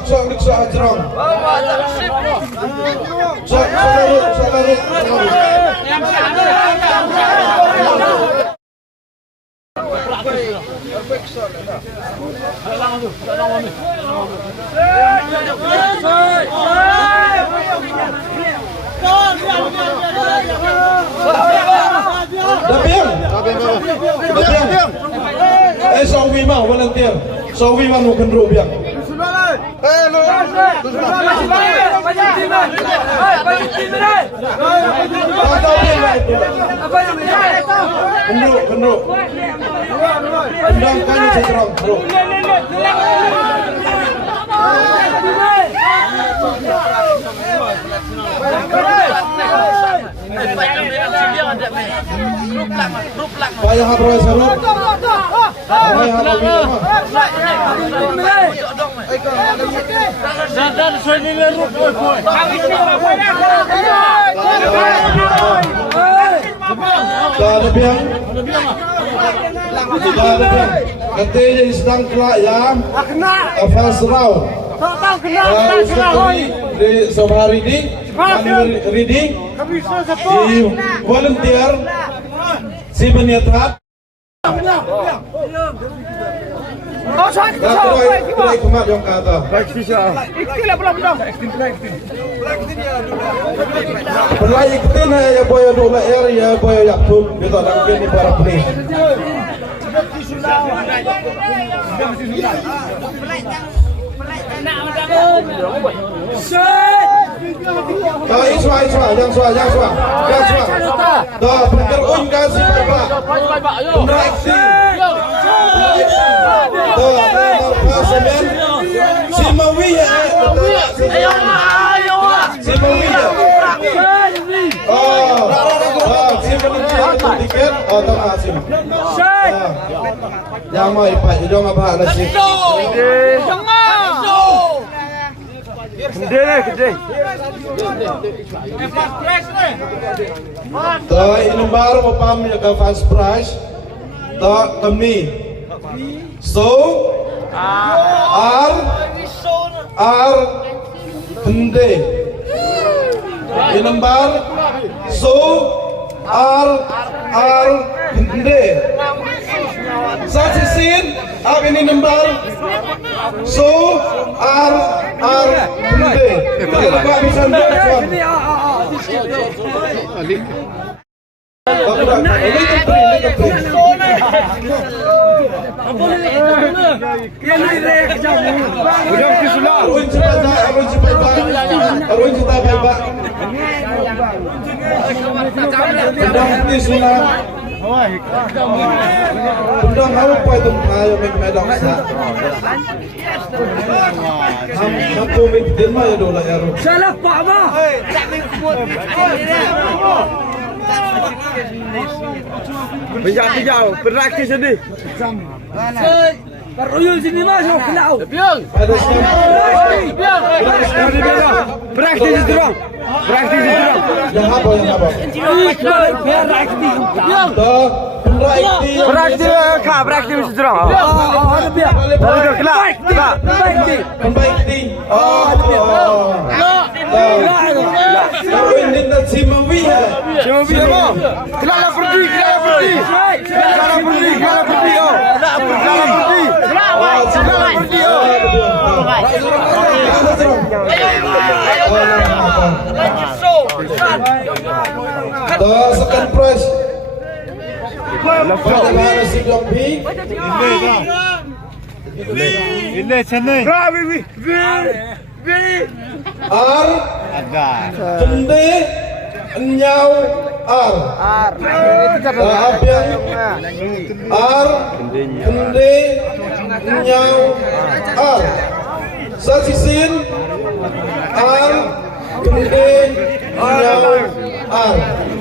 Sok ajrong. Sok Sauwi mau volunteer. Sauwi mau nuken rubiang. Kenduk. Kendang kan seterong, bro. Payah habro serut. Dan sini lerut boy. Katanya sedang kelak ya. Fast round. Di sore ini reading di volunteer si menyertat. Kau kemat yang kata. Pelai iktin ya boy dulu air ya boy yakub kita lakukan di para penis. Dah iswa, jangan suah. Dah pintar kasih pak. Beraksi. Dah semen. Simawi ya. Simawi ya. Simawi tiket. Tengah sim. Yang mau ipak, jangan apa nasi. Gede. Toh ini baru mau ya ke fast price. Toh kami. So R Hende. Ini baru so R Hende. Saksisin apa ini nomor so R Hende. Tidak bisa menjawab. Undang hawa pa itong tayo may medang sa. Hampu may din mo yung dola ero. Salak pa ba? Bijak, berakti sedih. Peruyul sini masuk kelau. Berakti sedurang. Yang apa? Berakti kah? Berakti sedurang. Lalu ke kelau. Berakti. Ini nak Simawi ya. Kelau pergi. Second prize. Bagaimana si Dombi? Ini Chennai. R Hende Nyau R Hende Nyau R Saksisin R Hende Nyau R.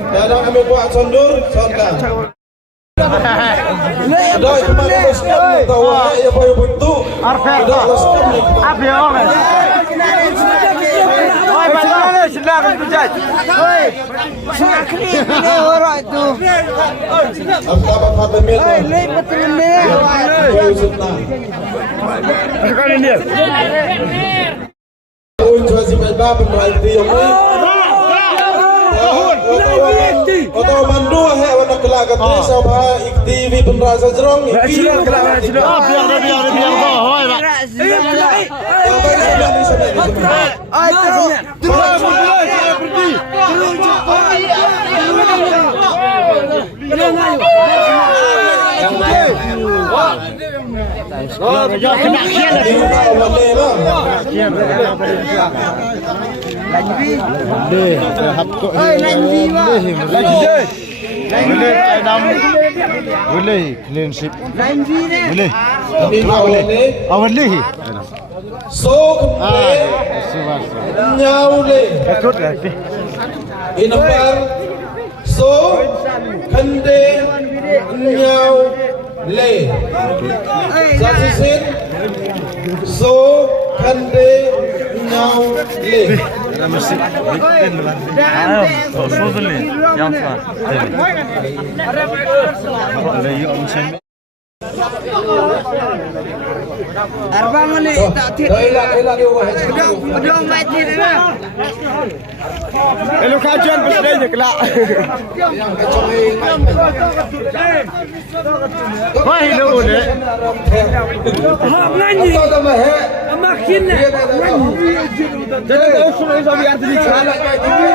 Dadang kami buat sondur sonkan. Doi kemarin loskan tahu ya boy bentuk. Udah loskan nih. Apa ya orang? Oi, bagaimana sedang berjaj? Oi, sakri ini orang itu. Apa meter? Oi, betul ni. Ôi cho gì mày ba bên ngoài thì ông ấy. Atau mandu hai warna kelak katri sama TV penrasa jerong iki. biar hoi pak. So nhau lên number so khande nhau lên saksisin so khande nhau lên Arbang ni tak tiap. Belum mati dah. Elu kajian besar je kelak. Wah ini boleh. Nganyi. Makin nak. Jadi kau suruh saya biar jadi salah kayak gini.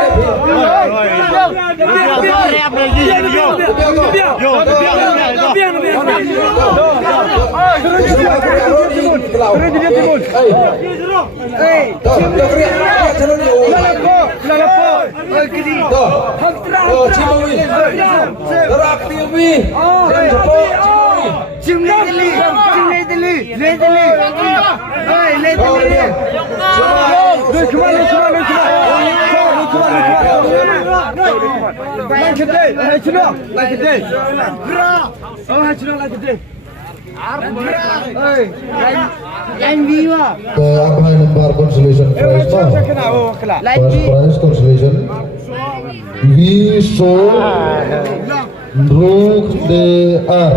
The Apply number consolation prize first prize consolation we so Ruk de ar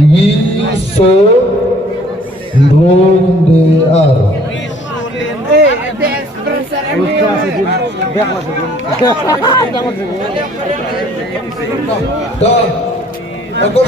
we so Ruk de ar Dah, aku